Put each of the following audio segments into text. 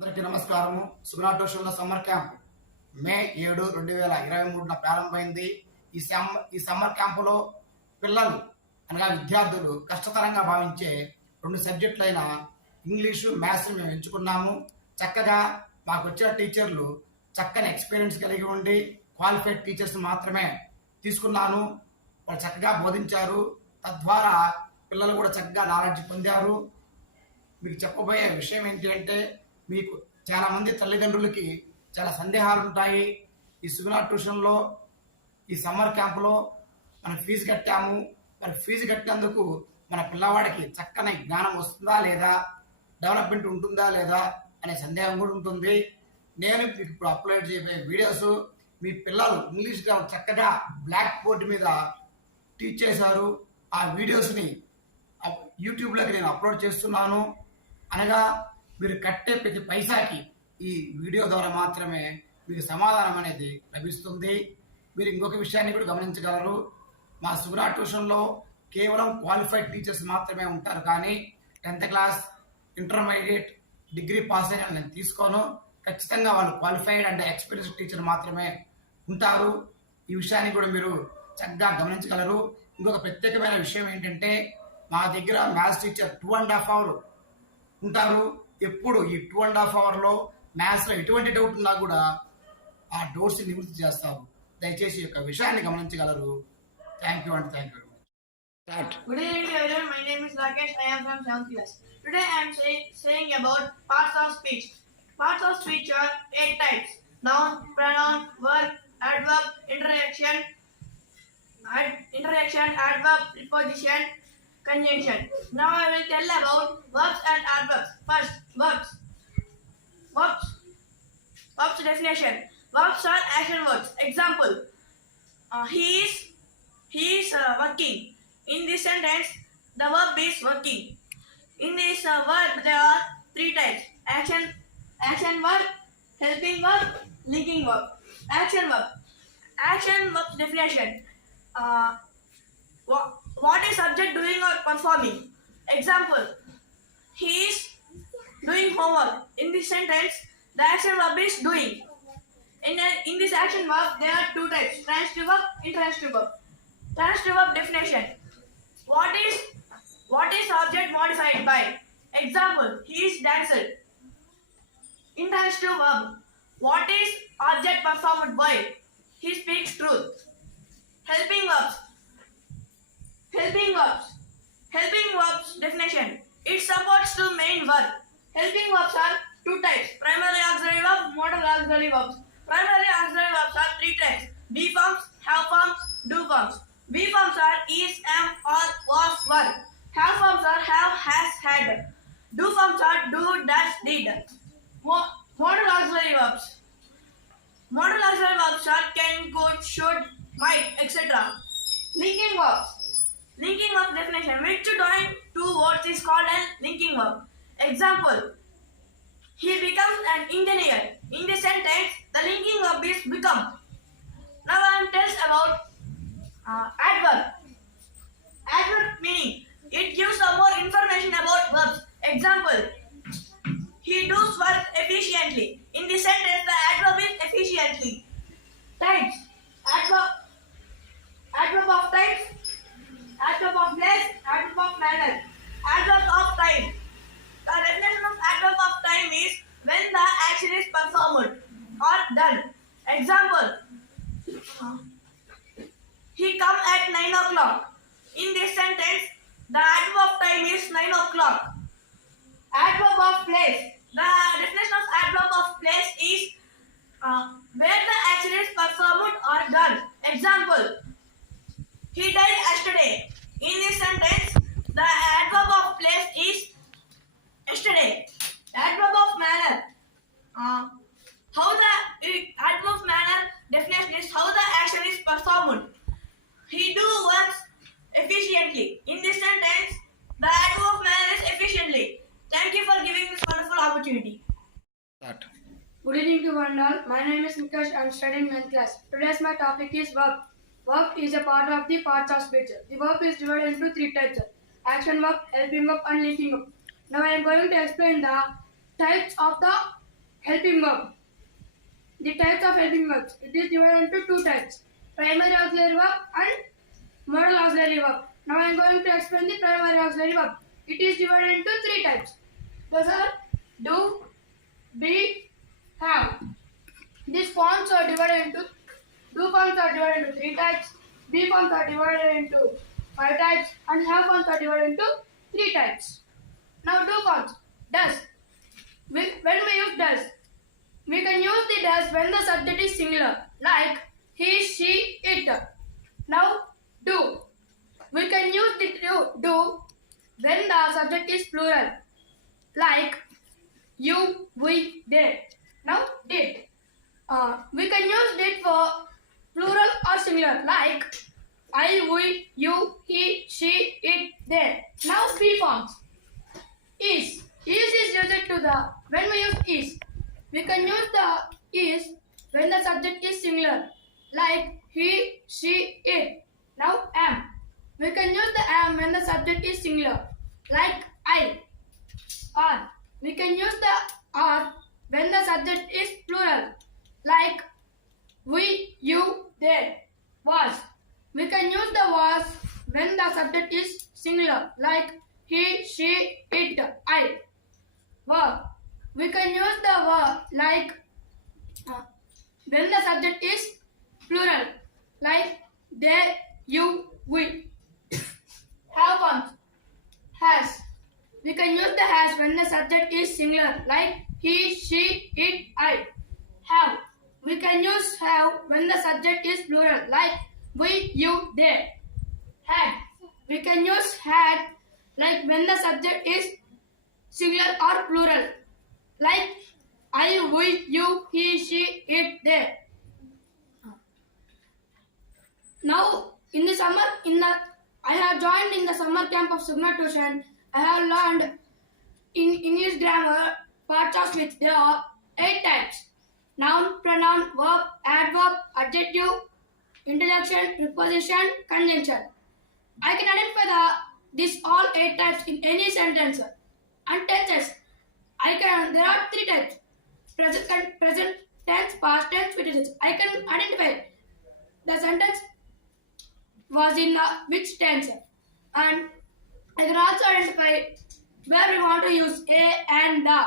అందరికీ నమస్కారము. సుబ్రాటోషన్లో summer camp మే 7, 2023 ప్రారంభమైంది. ఈ సమ్మర్ క్యాంపులో పిల్లలు అనగా విద్యార్థులు కష్టతరంగా భావించే 2 సబ్జెక్టులైన ఇంగ్లీషు, మ్యాథ్స్ మేము ఎంచుకున్నాము. చక్కగా మాకు వచ్చిన టీచర్లు చక్కని ఎక్స్పీరియన్స్ కలిగి ఉండి క్వాలిఫైడ్ టీచర్స్ మాత్రమే తీసుకున్నాను. వాళ్ళు చక్కగా బోధించారు. తద్వారా పిల్లలు కూడా చక్కగా నాలెడ్జ్ పొందారు. మీకు చెప్పబోయే విషయం ఏంటి అంటే, మీకు చాలా మంది తల్లిదండ్రులకి చాలా సందేహాలు ఉంటాయి. ఈ సుగుణ ట్యూషన్లో ఈ సమ్మర్ క్యాంపులో మనం ఫీజు కట్టాము, మరి ఫీజు కట్టినందుకు మన పిల్లవాడికి చక్కని జ్ఞానం వస్తుందా లేదా, డెవలప్మెంట్ ఉంటుందా లేదా అనే సందేహం కూడా ఉంటుంది. నేను ఇప్పుడు అప్లోడ్ చేయబోయే వీడియోస్ మీ పిల్లలు ఇంగ్లీష్ చక్కగా బ్లాక్ బోర్డు మీద టీచ్ చేశారు. ఆ వీడియోస్ని యూట్యూబ్లోకి నేను అప్లోడ్ చేస్తున్నాను. అనగా మీరు కట్టే ప్రతి పైసాకి ఈ వీడియో ద్వారా మాత్రమే మీకు సమాధానం అనేది లభిస్తుంది. మీరు ఇంకొక విషయాన్ని కూడా గమనించగలరు. మా సుగుణ ట్యూషన్లో కేవలం క్వాలిఫైడ్ టీచర్స్ మాత్రమే ఉంటారు, కానీ 10th class, intermediate, degree pass అయిన నేను తీసుకోను. ఖచ్చితంగా వాళ్ళు క్వాలిఫైడ్ అండ్ ఎక్స్పీరియన్స్ టీచర్ మాత్రమే ఉంటారు. ఈ విషయాన్ని కూడా మీరు చక్కగా గమనించగలరు. ఇంకొక ప్రత్యేకమైన విషయం ఏంటంటే, మా దగ్గర మ్యాథ్స్ టీచర్ 2.5 hours ఉంటారు. ఎప్పుడు ఈ 2.5 hours మ్యాథ్స్లో ఎటువంటి డౌట్ ఉన్నా కూడా ఆ డౌట్స్ నివృత్తి చేస్తారు. దయచేసి ఈ యొక్క విషయాన్ని గమనించగలరు. Thank you and thank you very much. Good evening everyone, my name is Rakesh, I am from 7th class. Today I am saying about parts of speech. Parts of speech are 8 types: noun, pronoun, verb, adverb, interjection, adverb, preposition, conjunction. Now I will tell about verbs and adverbs. First, verbs. Verbs definition. Verbs are action words. Example: he is working. In this sentence, the verb is working. In this verb, there are 3 types: action verb, helping verb, linking verb. Action verb definition. What is subject doing or performing? Example: he is doing homework. In this sentence, the action verb is doing. In this action verb, there are 2 types: transitive verb, intransitive verb. Transitive verb definition. What is object modified by? Example: he is danced. Intransitive verb. What is object performed by? He speaks truth. Helping verbs definition. It supports to main verb. Helping verbs are 2 types: primary auxiliary verb, modal auxiliary verbs. Primary auxiliary verbs are 3 types: be forms, have forms, do forms. Be forms are is, am, or, was, were. Have forms are have, has, had. Do forms are do, does, did. Modal auxiliary verbs. Modal auxiliary verbs are can, could, should, might, etc. Linking verbs. Linking verb definition. Which join 2 words is called a linking verb. Example: he becomes an engineer. In this sentence, the linking verb is become. Now I am tells about adverb. Adverb meaning it gives some more information about verbs. Example: he does work efficiently. In this sentence, the adverb is efficiently. Types. Adverb of types, adverb of place, adverb of manner, adverb of time. The definition of adverb of time is when the action is performed or done. Example: he come at 9 o'clock. In this sentence, the adverb of time is 9 o'clock. Adverb of place. The definition of adverb of place is where the action is performed or done. Example: he died yesterday. In this sentence, the adverb of place is yesterday. Adverb of manner. How the adverb of manner definition is how the action is performed. He do works efficiently. In this sentence, the adverb of manner is efficiently. Thank you for giving this wonderful opportunity. Good evening to one all. My name is Mikash. I am studying 9th class. Today's my topic is verb. Verb is a part of the parts of speech. The verb is divided into 3 types: action verb, helping verb, and linking verb. Now I am going to explain the types of the Helping verb. The types of helping verbs. It is divided into two types: primary auxiliary verb and modal auxiliary verb. Now I am going to explain the primary auxiliary verb. It is divided into three types: those are do, be, have. These forms are divided into do forms are divided into three types, be forms are divided into five types, and have forms are divided into three types. Now do forms. Does. When we use does, we can use the does when the subject is singular, like he, she, it. Now do. We can use the do when the subject is plural, like you, we, they. Now did. We can use did for plural or singular, like I, we, you, he, she, it, they. Now be forms. Is. Is used to the when we use is. We can use the is when the subject is singular, like he, she, it. Now am. We can use the am when the subject is singular, like I. Are. We can use the are when the subject is plural, like we, you, they. Was. We can use the was when the subject is singular, like he, she, it, I. Were. We can use the were like when the subject is plural, like they, you, we. Have forms. Has. We can use the has when the subject is singular, like he, she, it, I. Have. We can use have when the subject is plural, like we, you, they. Had. We can use had like when the subject is singular or plural, like I, we, you, he, she, it, they. Now, I have joined in the summer camp of Sugna Tuition. I have learned in English grammar parts of which there are 8 types: noun, pronoun, verb, adverb, adjective, interjection, preposition, conjunction. I can identify these all 8 types in any sentence. And tenses. There are 3 types: present tense, past tense, future tense. I can identify the sentence was in which tense, and I can also identify where we want to use a and the.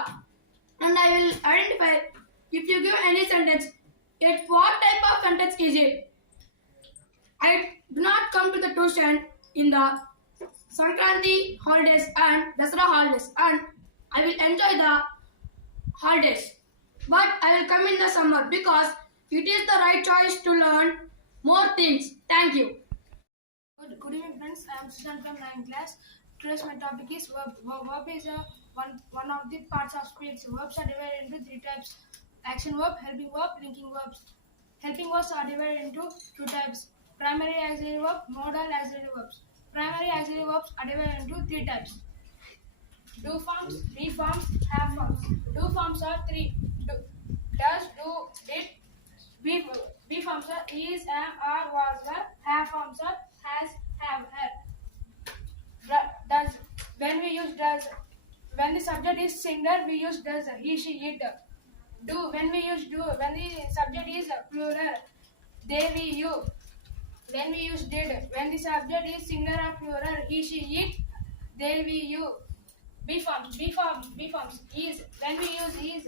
And I will identify if you give any sentence, what type of sentence is it. I do not come to the tuition in the Sankranti holidays and Dasara holidays, and I will enjoy the holidays. But I will come in the summer because it is the right choice to learn more things. Thank you. Good evening, friends. I am student from 9th class. Today's my topic is verb. Verb is one of the parts of speech. Verbs are divided into 3 types: action verb, helping verb, linking verbs. Helping verbs are divided into 2 types: primary auxiliary verb, modal auxiliary verbs. Primary auxiliary verbs are divided into 3 types: do forms, be forms, have forms. Do forms are 3: does, do, did. Be forms are is, am, are, was, were. Have forms are has, have, had. Does. When we use does, when the subject is singular, we use does, he, she, it. Do. When we use do, when the subject is plural, they, we, you. When we use did, when the subject is singular or plural, he, she, it, they, we, you. Be forms is. When we use is,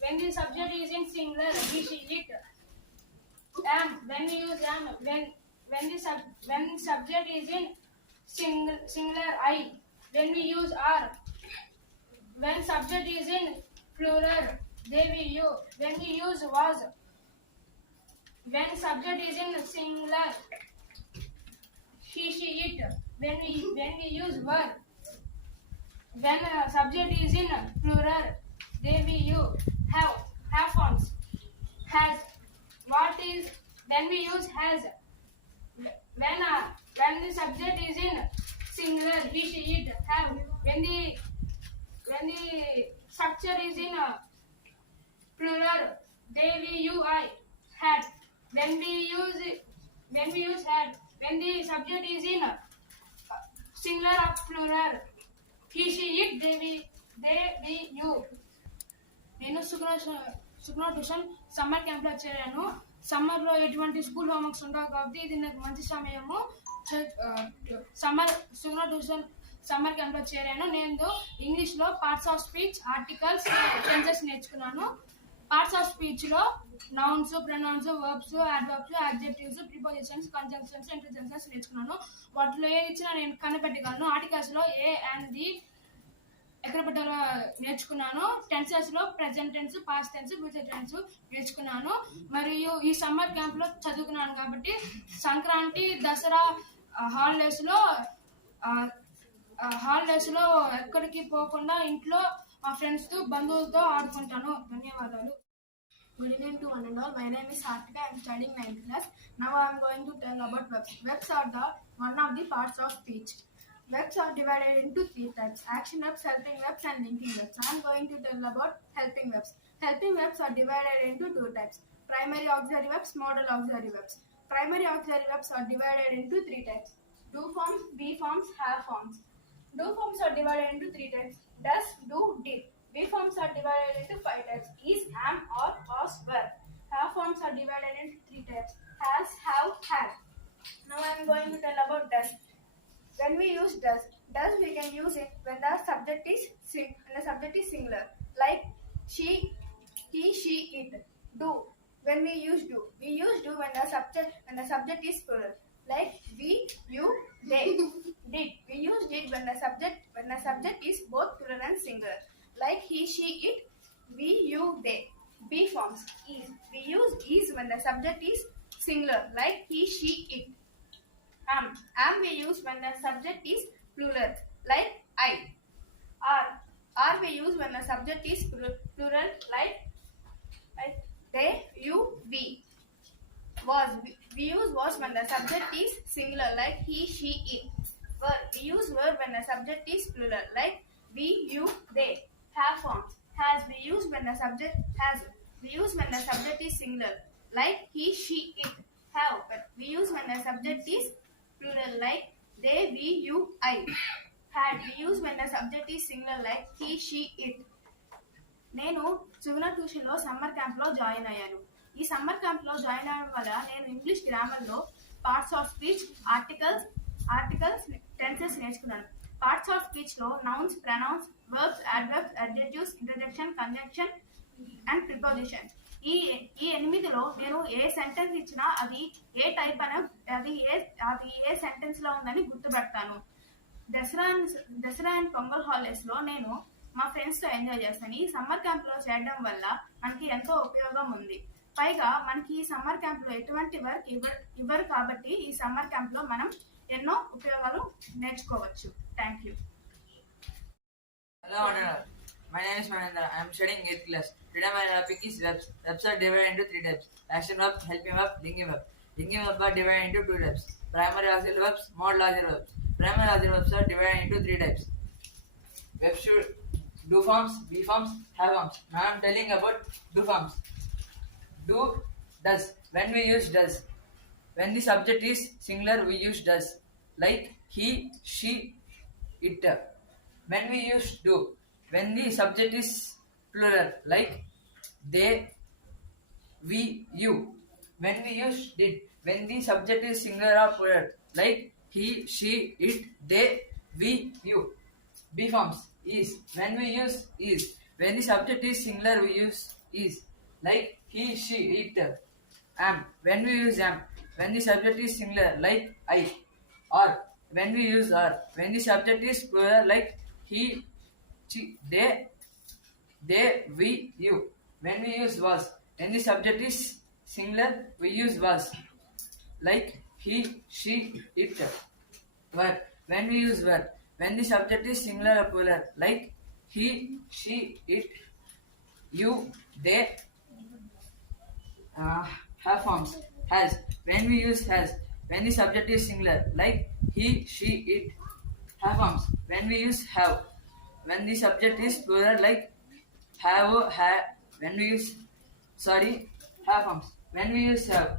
when the subject is in singular, he, she, it. Am. When we use am, when subject is in singular, I. When we use are, when subject is in plural, they, we, you. When we use was, when subject is in singular, he, she, it. When we use were, when subject is in plural, they, we, you. Have forms. Has. What is, when we use has, when the subject is in singular, he, she, it. Have. When the structure is in plural, they, we, you, I. Had. When we use had, when the subject is in singular or plural, he, she, it, they, we, you. నేను సుగుణ tuition summer క్యాంప్లో చేరాను. సమ్మర్లో ఎటువంటి school homeworks ఉండవు కాబట్టి ఇది నాకు మంచి సమయము. సుగుణ ట్యూషన్ సమ్మర్ క్యాంప్లో చేరాను. నేను ఇంగ్లీష్లో parts of speech, articles, tenses నేర్చుకున్నాను. పార్ట్స్ ఆఫ్ స్పీచ్లో nouns, pronouns, verbs, adverbs, adjectives, prepositions, conjunctions, interjections నేర్చుకున్నాను. వాటిలో ఏ ఇచ్చినా నేను కనిపెట్టగలను. ఆర్టికల్స్లో ఏ అండ్ ది ఎక్కడ పెట్టాలో నేర్చుకున్నాను. టెన్సెస్లో present tense, past tense, future tense నేర్చుకున్నాను. మరియు ఈ సమ్మర్ క్యాంప్లో చదువుకున్నాను కాబట్టి సంక్రాంతి, దసరా హాలిడేస్లో ఎక్కడికి పోకుండా ఇంట్లో మా ఫ్రెండ్స్తో, బంధువులతో ఆడుకుంటాను. ధన్యవాదాలు. Good evening to one and all. My name is Hartika. I am studying 9th class. Now I am going to tell about verbs. Verbs are one of the parts of speech. Verbs are divided into 3 types: action verbs, helping verbs, and linking verbs. I am going to tell about helping verbs. Helping verbs are divided into 2 types: primary auxiliary verbs, modal auxiliary verbs. Primary auxiliary verbs are divided into 3 types: do forms, be forms, have forms. Do forms are divided into 3 types: does, do, did. Be forms are divided into 5 types: is, am, or, was, were. Have forms are divided into 3 types: has, have, had. Now I am going to tell about does. When we use does we can use it when the subject is singular, like she, he, she, it. Do. When we use do when the subject is plural, like we, you, they. Did. We use did when the subject is both plural and singular, like he, she, it, we, you, they. Be forms. Is. We use is when the subject is singular, like he, she, it. Am we use when the subject is plural, like I. Are we use when the subject is plural, like they, you, we. Was. We use was when the subject is singular, like he, she, it. Were. We use were when the subject is plural, like we, you, they. Have forms. Has. We use when the subject is singular, like he, she, it. Have. We use when the subject is plural, like they, we, you, I. Had. We use when the subject is singular, like he, she, it. నేను సుగుణ ట్యూషన్లో summer క్యాంప్లో join అయ్యాను. ఈ summer క్యాంప్లో join అవ్వడం వల్ల నేను English గ్రామర్లో parts of speech, articles, tenses నేర్చుకున్నాను. పార్ట్స్ ఆఫ్ స్పీచ్లో nouns, pronouns, verbs, adverbs, adjectives, interjection, conjunction and prepositions. ఈ 8లో నేను ఏ సెంటెన్స్ ఇచ్చినా అది ఏ టైప్ అని అది ఏ సెంటెన్స్లో ఉందని గుర్తుపెడతాను. దసరా అండ్ పొంగల్ హాలిడేస్లో నేను మా ఫ్రెండ్స్తో ఎంజాయ్ చేస్తాను. ఈ సమ్మర్ క్యాంప్లో చేయడం వల్ల మనకి ఎంతో ఉపయోగం ఉంది. పైగా మనకి ఈ సమ్మర్ క్యాంప్లో ఎటువంటి వర్క్ ఇవ్వరు కాబట్టి ఈ సమ్మర్ క్యాంప్లో మనం ఎన్నో ఉపయోగాలు నేర్చుకోవచ్చు. Thank you. Hello, my name is Manendra. I am studying 8th class. Today my topic is verbs. Verbs are divided into 3 types: action verb, helping verb, linking verb. Linking verb are divided into 2 types: primary auxiliary verbs, modal auxiliary verbs. Primary auxiliary verbs are divided into 3 types: verbs should do forms, be forms, have forms. Now I am telling about do forms. Do, does. When we use does, when the subject is singular, we use does, like he, she, it. When we use do, when the subject is plural, like they, we, you. When we use did, when the subject is singular or plural, like he, she, it, they, we, you. Be forms. Is. When we use is, when the subject is singular, we use is, like he, she, it. Am. When we use am, when the subject is singular, like I. Or. When we use are, when the subject is plural, like he, she, they, we, you. When we use was, when the subject is singular, we use was, like he, she, it. Were. When we use were, when the subject is singular or plural, like he, she, it, you, they. Have forms. Has. When we use has, when the subject is singular, like he, she, it. Have forms. When we use have, when the subject is plural, like have, when we use have forms. When we use have,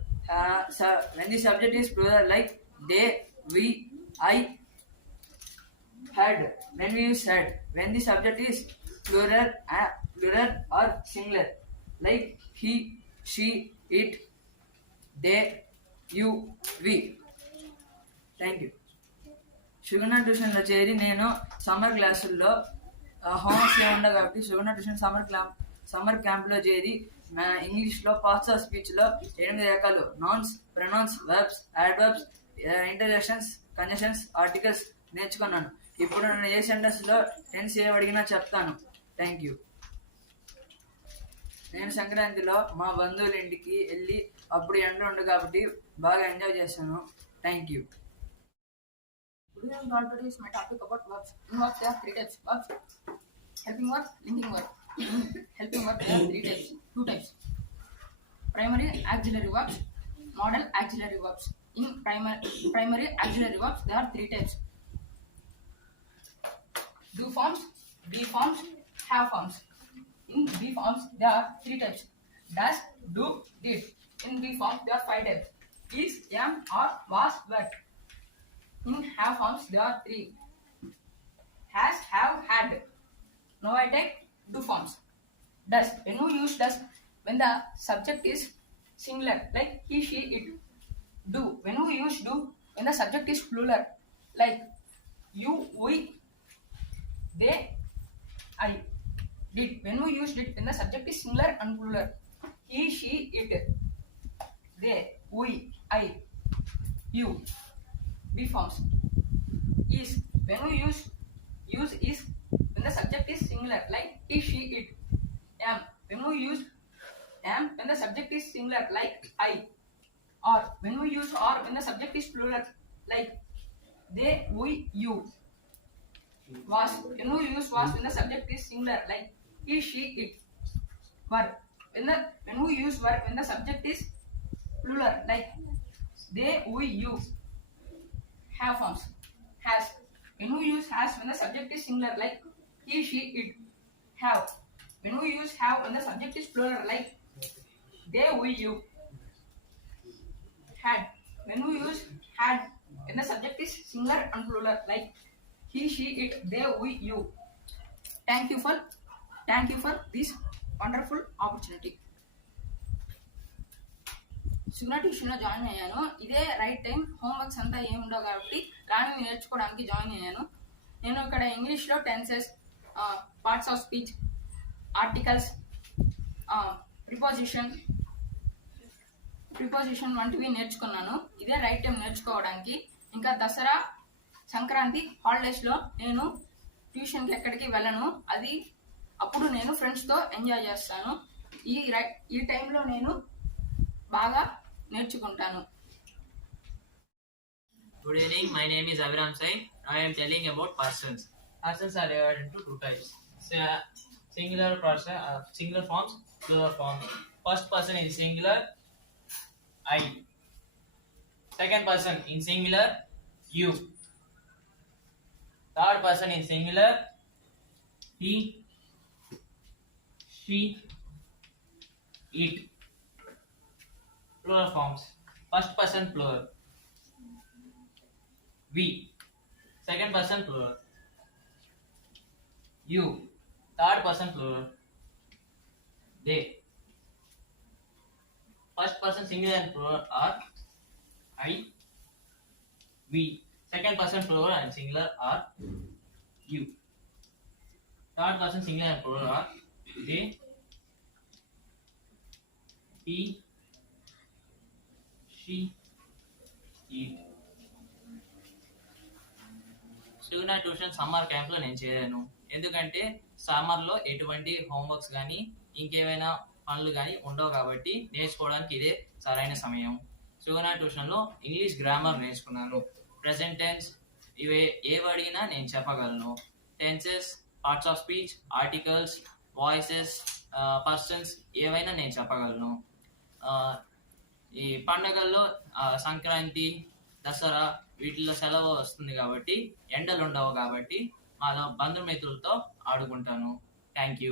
when the subject is plural, like they, we, I. Had. When we use had, when the subject is plural or singular, like he, she, it, they, you, we. Thank you. Suguna ట్యూషన్లో చేరి నేను summer క్లాసుల్లో homeworks ఉండవు కాబట్టి సుగుణ tuition summer క్యాంప్లో చేరి ఇంగ్లీష్లో parts of స్పీచ్లో 8 రకాలు nouns, pronouns, verbs, adverbs, interjections, conjunctions, articles నేర్చుకున్నాను. ఇప్పుడు నేను ఏ సెంటెన్స్లో టెన్స్ ఏ అడిగినా చెప్తాను. Thank you. నేను సంక్రాంతిలో మా బంధువుల ఇంటికి వెళ్ళి అప్పుడు ఎండ ఉండు కాబట్టి బాగా ఎంజాయ్ చేశాను. Thank you. Good evening, all. Today is my topic about verbs. In verbs, there are 3 types. Verbs: helping verb, linking verb. In helping verb, there are 3 types. 2 types: primary auxiliary verbs, modal auxiliary verbs. In primary auxiliary verbs, there are 3 types: do forms, be forms, have forms. In be forms, there are 3 types: does, do, did. In be forms, there are 5 types: is, am, are, was, were. In have forms, there are 3: has, have, had. Now I take do forms. Does. When we use does, when the subject is singular, like he, she, it. Do. When we use do, when the subject is plural, like you, we, they, I. Did. When we use did, when the subject is singular and plural, he, she, it. They, we, I, you. Be forms. Is. When we use is when the subject is singular, like he, she, it. Am. When we use am when the subject is singular, like I. Or. When we use or when the subject is plural, like they, we, you. Was. When we use was when the subject is singular, like he, she, it. Were. When we use were when the subject is plural, like they, we, you. Have forms. Has. When we use has when the subject is singular, like he, she, it. Have. When we use have when the subject is plural, like they, we, you. Had. When we use had when the subject is singular and plural, like he, she, it, they, we, you. Thank you for this wonderful opportunity. Suguna ట్యూషన్లో join అయ్యాను. ఇదే right time. Homeworks అంతా ఏమి ఉండవు కాబట్టి రాని నేర్చుకోవడానికి join అయ్యాను. నేను ఇక్కడ ఇంగ్లీష్లో tenses, parts of speech, articles, preposition వంటివి నేర్చుకున్నాను. ఇదే రైట్ టైం నేర్చుకోవడానికి. ఇంకా దసరా, సంక్రాంతి హాలిడేస్లో నేను ట్యూషన్కి ఎక్కడికి వెళ్ళను. అప్పుడు నేను ఫ్రెండ్స్తో ఎంజాయ్ చేస్తాను. ఈ టైంలో నేను బాగా నేర్చుకుంటాను. Good evening, my name is Aviram Sai. I am telling about persons. Persons are divided into 2 types. Singular person, singular forms, plural forms. First person in singular, I. Second person in singular, you. Third person in singular, he, she, it. Plural forms. First person plural, we. Second person plural, you. Third person plural, they. First person singular and plural are I, we. Second person plural and singular are you. Third person singular and plural are they, he, she, it. Suguna tuition summer క్యాంప్లో నేను చేరాను. ఎందుకంటే సమ్మర్లో ఎటువంటి homeworks కానీ ఇంకేమైనా పనులు కానీ ఉండవు కాబట్టి నేర్చుకోవడానికి ఇదే సరైన సమయం. సుగుణ ట్యూషన్లో ఇంగ్లీష్ గ్రామర్ నేర్చుకున్నాను. ప్రెజెంట్ టెన్స్ ఏవి అడిగినా నేను చెప్పగలను. Tenses, parts of speech, articles, voices, persons ఏవైనా నేను చెప్పగలను. ఈ పండగల్లో సంక్రాంతి, దసరా వీటిల్లో సెలవు వస్తుంది కాబట్టి ఎండలు ఉండవు కాబట్టి మా బంధుమిత్రులతో ఆడుకుంటాను. Thank you.